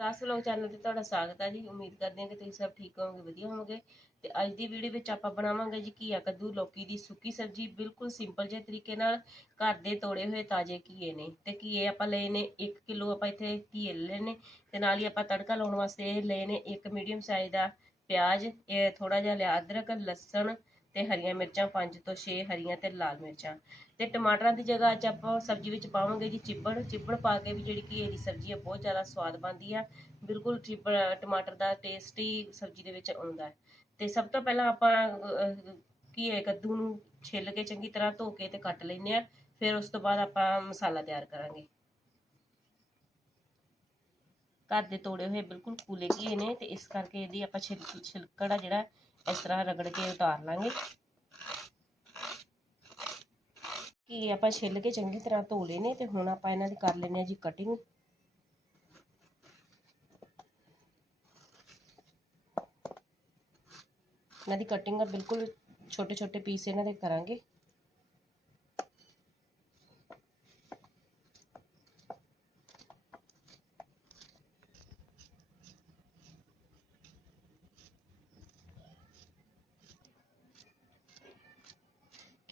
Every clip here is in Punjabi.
10 ਵਲੌਗ ਚੈਨਲ ਤੇ ਤੁਹਾਡਾ ਸਵਾਗਤ ਹੈ ਜੀ। ਉਮੀਦ ਕਰਦੇ ਹਾਂ ਕਿ ਤੁਸੀਂ ਸਭ ਠੀਕ ਹੋਵੋਗੇ, ਵਧੀਆ ਹੋਵੋਗੇ। ਤੇ ਅੱਜ ਦੀ ਵੀਡੀਓ ਵਿੱਚ ਆਪਾਂ ਬਣਾਵਾਂਗੇ ਜੀ ਘੀਆ ਕੱਦੂ, ਲੌਕੀ ਦੀ ਸੁੱਕੀ ਸਬਜ਼ੀ। ਬਿਲਕੁਲ ਸਿੰਪਲ ਜਿਹੇ ਤਰੀਕੇ ਨਾਲ ਘਰ ਦੇ ਤੋੜੇ ਹੋਏ ਤਾਜ਼ੇ ਘੀਏ ਨੇ। ਤੇ ਘੀਏ ਆਪਾਂ ਲਏ ਨੇ 1 ਕਿਲੋ, ਆਪਾਂ ਇੱਥੇ ਘੀਏ ਲਏ ਨੇ ਤੇ ਨਾਲ ਹੀ ਆਪਾਂ ਤੜਕਾ ਲਾਉਣ ਵਾਸਤੇ ਲਏ ਨੇ ਇੱਕ ਮੀਡੀਅਮ ਸਾਈਜ਼ ਦਾ ਪਿਆਜ਼, ਇਹ ਥੋੜਾ ਜਿਹਾ ਲਿਆ ਅਦਰਕ, ਲਸਣ ਤੇ ਹਰੀਆਂ ਮਿਰਚਾਂ 5 ਤੋਂ 6 ਹਰੀਆਂ ਤੇ ਲਾਲ ਮਿਰਚਾਂ। ਤੇ ਟਮਾਟਰਾਂ ਦੀ ਜਗ੍ਹਾ ਅੱਜ ਆਪਾਂ ਸਬਜ਼ੀ ਵਿੱਚ ਪਾਵਾਂਗੇ ਜੀ ਚਿੱਬੜ। ਚਿੱਬੜ ਪਾ ਕੇ ਵੀ ਜਿਹੜੀ ਘੀਏ ਦੀ ਸਬਜ਼ੀ ਹੈ ਬਹੁਤ ਜ਼ਿਆਦਾ ਸਵਾਦ ਬਣਦੀ ਆ। ਬਿਲਕੁਲ ਚਿੱਬੜ ਟਮਾਟਰ ਦਾ ਟੇਸਟ ਹੀ ਸਬਜ਼ੀ ਦੇ ਵਿੱਚ ਆਉਂਦਾ ਹੈ। ਤੇ ਸਭ ਤੋਂ ਪਹਿਲਾਂ ਆਪਾਂ ਅਹ, ਘੀਏ ਕੱਦੂ ਨੂੰ ਛਿੱਲ ਕੇ ਚੰਗੀ ਤਰ੍ਹਾਂ ਧੋ ਕੇ ਤੇ ਕੱਟ ਲੈਂਦੇ ਆ ਫਿਰ ਉਸ ਤੋਂ ਬਾਅਦ ਆਪਾਂ ਮਸਾਲਾ ਤਿਆਰ ਕਰਾਂਗੇ। ਘਰ ਦੇ ਤੋੜੇ ਹੋਏ ਬਿਲਕੁਲ ਕੂਲੇ ਘੀਏ ਨੇ ਤੇ ਇਸ ਕਰਕੇ ਇਹਦੀ ਆਪਾਂ ਛਿਲ- ਛਿਲਕੜਾ ਜਿਹੜਾ ਇਸ ਤਰ੍ਹਾਂ ਰਗੜ ਕੇ ਉਤਾਰ ਲਾਂਗੇ ਘੀਏ ਆਪਾਂ ਛਿੱਲ ਕੇ ਚੰਗੀ ਤਰ੍ਹਾਂ ਧੋ ਲਏ ਨੇ ਤੇ ਹੁਣ ਆਪਾਂ ਇਹਨਾਂ ਦੀ ਕਰ ਲੈਂਦੇ ਆ ਜੀ ਕਟਿੰਗ ਇਹਨਾਂ ਦੀ ਕਟਿੰਗ ਆ ਬਿਲਕੁਲ ਛੋਟੇ ਛੋਟੇ ਪੀਸ ਇਹਨਾਂ ਦੇ ਕਰਾਂਗੇ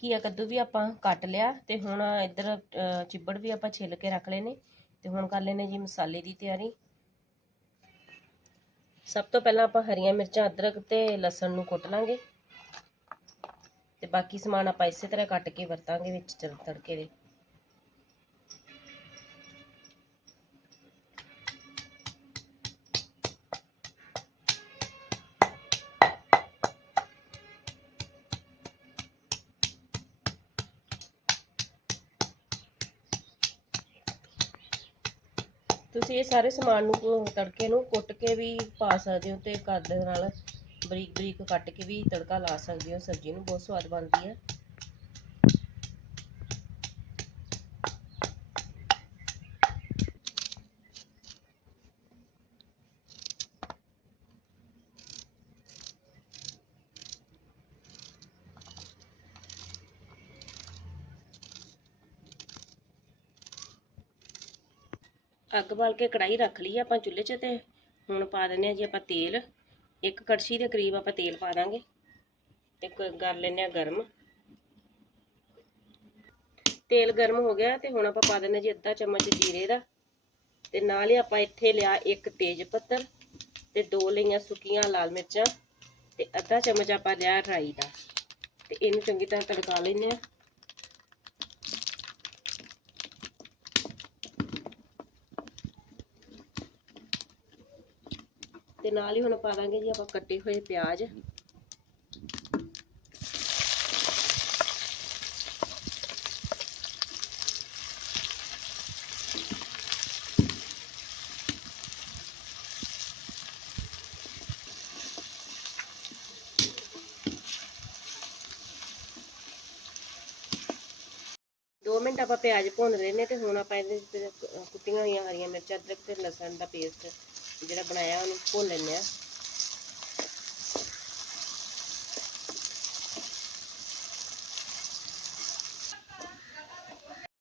ਘੀਆ ਕੱਦੂ ਵੀ ਆਪਾਂ ਕੱਟ ਲਿਆ ਤੇ ਹੁਣ ਇੱਧਰ ਚਿੱਬੜ ਵੀ ਆਪਾਂ ਛਿੱਲ ਕੇ ਰੱਖ ਲਏ ਨੇ ਤੇ ਹੁਣ ਕਰ ਲੈਨੇ ਜੀ ਮਸਾਲੇ ਦੀ ਤਿਆਰੀ। ਸਭ ਤੋਂ ਪਹਿਲਾਂ ਆਪਾਂ ਹਰੀਆਂ ਮਿਰਚਾਂ, ਅਦਰਕ ਤੇ ਲਸਣ ਨੂੰ ਕੁੱਟ ਲਾਂਗੇ ਤੇ ਬਾਕੀ ਸਮਾਨ ਆਪਾਂ ਇਸੇ ਤਰ੍ਹਾਂ ਕੱਟ ਕੇ ਵਰਤਾਂਗੇ ਵਿੱਚ ਤੜਕੇ ਦੇ। ਤੁਸੀਂ ਇਹ ਸਾਰੇ ਸਮਾਨ ਨੂੰ ਤੜਕੇ ਨੂੰ ਕੁੱਟ ਕੇ ਵੀ ਪਾ ਸਕਦੇ ਹੋ ਤੇ ਘਰ ਦੇ ਨਾਲ ਬਰੀਕ ਬਰੀਕ ਕੱਟ ਕੇ ਵੀ ਤੜਕਾ ਲਾ ਸਕਦੇ ਹੋ, ਸਬਜ਼ੀ ਨੂੰ ਬਹੁਤ ਸਵਾਦ ਬਣਦੀ ਹੈ। ਅੱਗ ਬਾਲ ਕੇ ਕੜਾਈ ਰੱਖ ਲਈ ਆਪਾਂ ਚੁੱਲ੍ਹੇ 'ਚ ਤੇ, ਹੁਣ ਪਾ ਦਿੰਦੇ ਆ ਜੀ ਆਪਾਂ ਤੇਲ। ਇੱਕ ਕੜਛੀ ਦੇ ਕਰੀਬ ਆਪਾਂ ਤੇਲ ਪਾ ਦਾਂਗੇ। ਤੇ ਕਰ ਲੈਂਦੇ ਆ ਗਰਮ। ਤੇਲ ਗਰਮ ਹੋ ਗਿਆ ਤੇ ਹੁਣ ਆਪਾਂ ਪਾ ਦਿੰਦੇ ਜੀ ਅੱਧਾ ਚਮਚ ਜੀਰੇ ਦਾ। ਤੇ ਨਾਲ ਹੀ ਆਪਾਂ ਇੱਥੇ ਲਿਆ ਇੱਕ ਤੇਜ ਪੱਤਰ ਤੇ ਦੋ ਲਈਆਂ ਸੁੱਕੀਆਂ ਲਾਲ ਮਿਰਚਾਂ ਤੇ ਅੱਧਾ ਚਮਚ ਆਪਾਂ ਲਿਆ ਰਾਈ ਦਾ। ਤੇ ਇਹਨੂੰ ਚੰਗੀ ਤਰ੍ਹਾਂ ਤੜਕਾ ਲੈਂਦੇ ਆ। ਤੇ ਨਾਲ ਹੀ ਹੁਣ ਪਾ ਦਾਂਗੇ ਜੀ ਆਪਾਂ ਕੱਟੇ ਹੋਏ ਪਿਆਜ਼। ਦੋ ਮਿੰਟ ਆਪਾਂ ਪਿਆਜ਼ ਭੁੰਨ ਰਹੇ ਨੇ ਤੇ ਹੁਣ ਆਪਾਂ ਇਹਦੇ ਵਿੱਚ ਕੁੱਟੀਆਂ ਹੋਈਆਂ ਹਰੀਆਂ ਮਿਰਚਾਂ, ਅਦਰਕ ਤੇ ਲਸਣ ਦਾ ਪੇਸਟ ਜਿਹੜਾ ਬਣਾਇਆ ਉਹਨੂੰ ਭੁੰਨ ਲੈਂਦੇ ਆ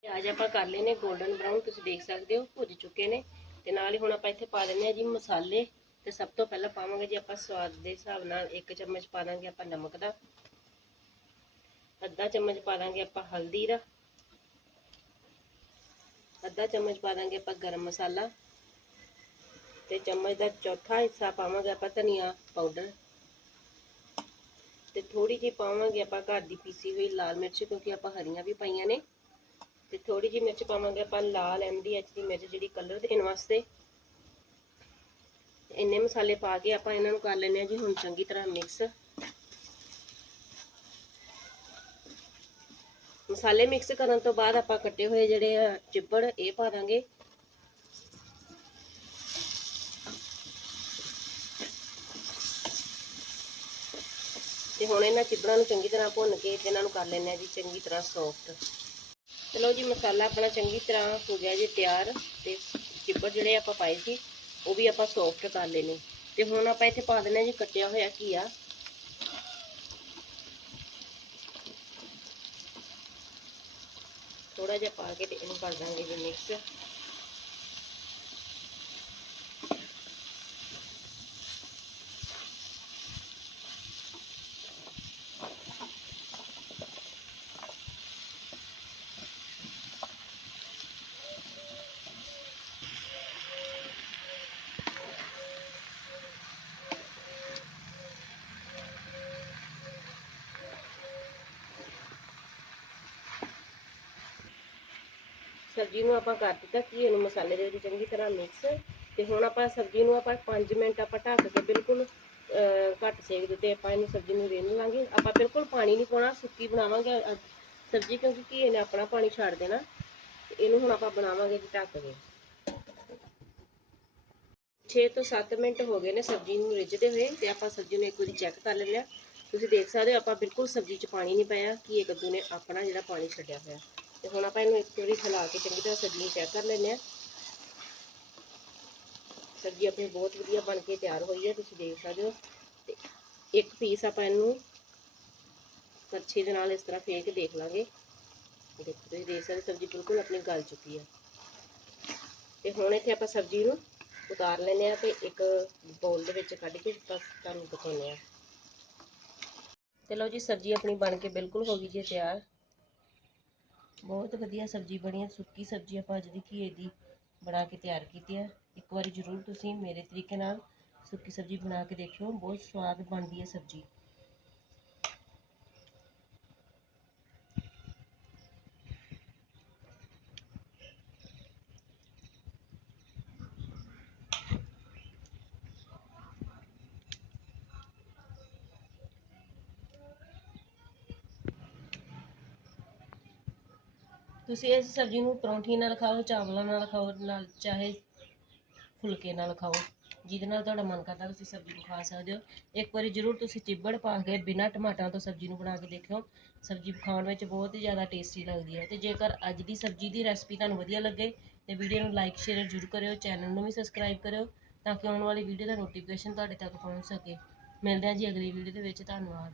ਪਿਆਜ਼ ਆਪਾਂ ਕਰ ਲਏ ਨੇ 골ਡਨ ਬਰਾਊਨ ਤੁਸੀਂ ਦੇਖ ਸਕਦੇ ਹੋ, ਭੁੱਜ ਚੁੱਕੇ ਨੇ। ਤੇ ਨਾਲ ਹੀ ਹੁਣ ਆਪਾਂ ਇੱਥੇ ਪਾ ਦਿੰਨੇ ਆ ਜੀ ਮਸਾਲੇ। ਤੇ ਸਭ ਤੋਂ ਪਹਿਲਾਂ ਪਾਵਾਂਗੇ ਜੀ ਆਪਾਂ ਸਵਾਦ ਦੇ ਹਿਸਾਬ ਨਾਲ ਇੱਕ ਚਮਚ ਪਾ ਦਾਂਗੇ ਆਪਾਂ ਨਮਕ ਦਾ। ਅੱਧਾ ਚਮਚ ਪਾ ਦਾਂਗੇ ਆਪਾਂ ਹਲਦੀ ਦਾ। ਅੱਧਾ ਚਮਚ ਪਾ ਦਾਂਗੇ ਆਪਾਂ ਗਰਮ ਮਸਾਲਾ। ਤੇ ਚਮਚ ਦਾ ਚੌਥਾ ਹਿੱਸਾ ਪਾਵਾਂਗੇ ਆਪਾਂ ਧਨੀਆ ਪਾਊਡਰ ਤੇ ਥੋੜੀ ਜਿਹੀ ਪਾਵਾਂਗੇ ਆਪਾਂ ਘਰ ਦੀ ਪੀਸੀ ਹੋਈ ਲਾਲ ਮਿਰਚ, ਕਿਉਂਕਿ ਆਪਾਂ ਹਰੀਆਂ ਵੀ ਪਾਈਆਂ ਨੇ। ਤੇ ਥੋੜੀ ਜਿਹੀ ਮਿਰਚ ਪਾਵਾਂਗੇ ਆਪਾਂ ਲਾਲ ਐਮਡੀਐਚ ਦੀ ਮਿਰਚ ਜਿਹੜੀ ਕਲਰ ਦੇਣ ਵਾਸਤੇ। ਇੰਨੇ ਮਸਾਲੇ ਪਾ ਕੇ ਆਪਾਂ ਇਹਨਾਂ ਨੂੰ ਕਰ ਲੈਂਦੇ ਆ ਜੀ ਹੁਣ ਚੰਗੀ ਤਰ੍ਹਾਂ ਮਿਕਸ ਮਸਾਲੇ ਮਿਕਸ ਕਰਨ ਤੋਂ ਬਾਅਦ ਆਪਾਂ ਕੱਟੇ ਹੋਏ ਜਿਹੜੇ ਆ ਚਿੱਬੜ, ਇਹ ਪਾ ਦਾਂਗੇ। ਹੁਣ ਇਹਨਾਂ ਚਿੱਬੜਾਂ ਨੂੰ ਚੰਗੀ ਤਰ੍ਹਾਂ ਭੁੰਨ ਕੇ ਤੇ ਇਹਨਾਂ ਨੂੰ ਕਰ ਲੈਂਦੇ ਆ ਜੀ ਚੰਗੀ ਤਰ੍ਹਾਂ ਸੌਫਟ ਚਲੋ ਜੀ ਮਸਾਲਾ ਆਪਣਾ ਚੰਗੀ ਤਰ੍ਹਾਂ ਹੋ ਗਿਆ ਜੀ ਤਿਆਰ ਤੇ ਚਿੱਬੜ ਜਿਹੜੇ ਆਪਾਂ ਪਾਏ ਸੀ, ਉਹ ਵੀ ਆਪਾਂ ਸੌਫਟ ਕਰ ਲੈਣੇ ਤੇ ਹੁਣ ਆਪਾਂ ਇੱਥੇ ਪਾ ਦਿੰਦੇ ਆ ਜੀ ਕੱਟਿਆ ਹੋਇਆ ਘੀਆ। ਥੋੜਾ ਜਿਹਾ ਪਾ ਕੇ ਤੇ ਇਹਨੂੰ ਕਰ ਦਾਂਗੇ ਜੀ ਮਿਕਸ ਸਬਜ਼ੀ ਨੂੰ ਆਪਾਂ ਕਰ ਦਿੱਤਾ ਘੀਏ ਨੂੰ ਮਸਾਲੇ ਦੇ ਵਿੱਚ ਚੰਗੀ ਤਰ੍ਹਾਂ ਮਿਕਸ ਤੇ ਹੁਣ ਆਪਾਂ ਸਬਜ਼ੀ ਨੂੰ ਆਪਾਂ 5 ਮਿੰਟ ਆਪਾਂ ਢੱਕ ਕੇ ਬਿਲਕੁਲ ਘੱਟ ਸੇਕ ਦਿੱਤੇ, ਆਪਾਂ ਇਹਨੂੰ ਸਬਜ਼ੀ ਨੂੰ ਰਿੰਨ ਲਾਂਗੇ। ਆਪਾਂ ਬਿਲਕੁਲ ਪਾਣੀ ਨਹੀਂ ਪਾਉਣਾ, ਸੁੱਕੀ ਬਣਾਵਾਂਗੇ ਸਬਜ਼ੀ ਕਿਉਂਕਿ ਘੀਏ ਨੇ ਆਪਣਾ ਪਾਣੀ ਛੱਡ ਦੇਣਾ। ਇਹਨੂੰ ਹੁਣ ਆਪਾਂ ਬਣਾਵਾਂਗੇ ਜੀ ਢੱਕ ਕੇ। 6 ਤੋਂ 7 ਮਿੰਟ ਹੋ ਗਏ ਨੇ ਸਬਜ਼ੀ ਨੂੰ ਰਿੱਝਦੇ ਹੋਏ ਤੇ ਆਪਾਂ ਸਬਜ਼ੀ ਨੂੰ ਇੱਕ ਵਾਰੀ ਚੈੱਕ ਕਰ ਲਿਆ ਤੁਸੀਂ ਦੇਖ ਸਕਦੇ ਹੋ ਆਪਾਂ ਬਿਲਕੁਲ ਸਬਜ਼ੀ 'ਚ ਪਾਣੀ ਨਹੀਂ ਪਾਇਆ ਕਿ ਇਹ ਕੱਦੂ ਨੇ ਆਪਣਾ ਜਿਹੜਾ ਪਾਣੀ ਛੱਡਿਆ ਹੋਇਆ। ਤੇ ਹੁਣ ਆਪਾਂ ਇਹਨੂੰ ਇੱਕ ਵਾਰੀ ਹਿਲਾ ਕੇ ਚੰਗੀ ਤਰ੍ਹਾਂ ਸਬਜ਼ੀ ਚੈੱਕ ਕਰ ਲੈਂਦੇ ਆ ਸਬਜ਼ੀ ਆਪਣੀ ਬਹੁਤ ਵਧੀਆ ਬਣ ਕੇ ਤਿਆਰ ਹੋਈ ਹੈ, ਤੁਸੀਂ ਦੇਖ ਸਕਦੇ ਹੋ। ਤੇ ਇੱਕ ਪੀਸ ਆਪਾਂ ਇਹਨੂੰ ਕੜਛੀ ਦੇ ਨਾਲ ਇਸ ਤਰ੍ਹਾਂ ਫੇਰ ਦੇਖ ਲਾਂਗੇ। ਦੇਖੋ, ਤੁਸੀਂ ਦੇਖ ਸਕਦੇ ਹੋ ਸਬਜ਼ੀ ਬਿਲਕੁਲ ਆਪਣੀ ਗਲ ਚੁੱਕੀ ਹੈ। ਤੇ ਹੁਣ ਇੱਥੇ ਆਪਾਂ ਸਬਜ਼ੀ ਨੂੰ ਉਤਾਰ ਲੈਂਦੇ ਆ ਤੇ ਇੱਕ ਬੋਲ ਦੇ ਵਿੱਚ ਕੱਢ ਕੇ ਬਸ ਤੁਹਾਨੂੰ ਦਿਖਾਉਂਦੇ ਆ ਤੇ ਲਓ ਜੀ, ਸਬਜ਼ੀ ਆਪਣੀ ਬਣ ਕੇ ਬਿਲਕੁਲ ਹੋ ਗਈ ਜੀ ਤਿਆਰ। ਬਹੁਤ ਵਧੀਆ ਸਬਜ਼ੀ ਬਣੀ ਹੈ, ਸੁੱਕੀ ਸਬਜ਼ੀ ਆਪਾਂ ਅੱਜ ਦੀ ਘੀਏ ਦੀ ਬਣਾ ਕੇ ਤਿਆਰ ਕੀਤੀ ਹੈ। ਇੱਕ ਵਾਰੀ ਜ਼ਰੂਰ ਤੁਸੀਂ ਮੇਰੇ ਤਰੀਕੇ ਨਾਲ ਸੁੱਕੀ ਸਬਜ਼ੀ ਬਣਾ ਕੇ ਦੇਖਿਓ, ਬਹੁਤ ਸਵਾਦ ਬਣਦੀ ਹੈ ਸਬਜ਼ੀ। ਤੁਸੀਂ ਇਸ ਸਬਜ਼ੀ ਨੂੰ ਪਰੌਂਠੀ ਨਾਲ ਖਾਓ, ਚਾਵਲਾਂ ਨਾਲ ਖਾਓ, ਨਾਲ ਚਾਹੇ ਫੁਲਕੇ ਨਾਲ ਖਾਓ, ਜਿਹਦੇ ਨਾਲ ਤੁਹਾਡਾ ਮਨ ਕਰਦਾ ਤੁਸੀਂ ਸਬਜ਼ੀ ਨੂੰ ਖਾ ਸਕਦੇ ਹੋ। ਇੱਕ ਵਾਰੀ ਜ਼ਰੂਰ ਤੁਸੀਂ ਚਿੱਬੜ ਪਾ ਕੇ ਬਿਨਾਂ ਟਮਾਟਰਾਂ ਤੋਂ ਸਬਜ਼ੀ ਨੂੰ ਬਣਾ ਕੇ ਦੇਖਿਓ। ਸਬਜ਼ੀ ਖਾਣ ਵਿੱਚ ਬਹੁਤ ਹੀ ਜ਼ਿਆਦਾ ਟੇਸਟੀ ਲੱਗਦੀ ਹੈ ਤੇ ਜੇਕਰ ਅੱਜ ਦੀ ਸਬਜ਼ੀ ਦੀ ਰੈਸਪੀ ਤੁਹਾਨੂੰ ਵਧੀਆ ਲੱਗੇ ਤੇ ਵੀਡੀਓ ਨੂੰ ਲਾਈਕ ਸ਼ੇਅਰ ਜ਼ਰੂਰ ਕਰਿਓ ਚੈਨਲ ਨੂੰ ਵੀ ਸਬਸਕ੍ਰਾਈਬ ਕਰਿਓ ਤਾਂ ਕਿ ਆਉਣ ਵਾਲੀ ਵੀਡੀਓ ਦਾ ਨੋਟੀਫਿਕੇਸ਼ਨ ਤੁਹਾਡੇ ਤੱਕ ਪਹੁੰਚ ਸਕੇ। ਮਿਲਦੇ ਹਾਂ ਜੀ ਅਗਲੀ ਵੀਡੀਓ ਦੇ ਵਿੱਚ, ਧੰਨਵਾਦ।